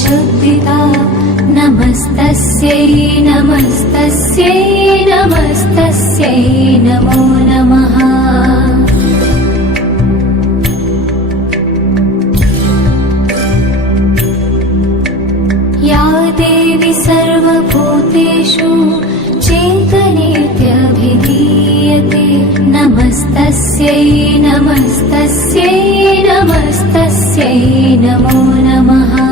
परिशुद्धिता नमस्तस्यै नमस्तस्यै नमस्तस्यै नमो नमः। या देवी सर्वभूतेषु चेतनेत्यभिधीयते नमस्तस्यै नमस्तस्यै नमस्तस्यै नमो नमः।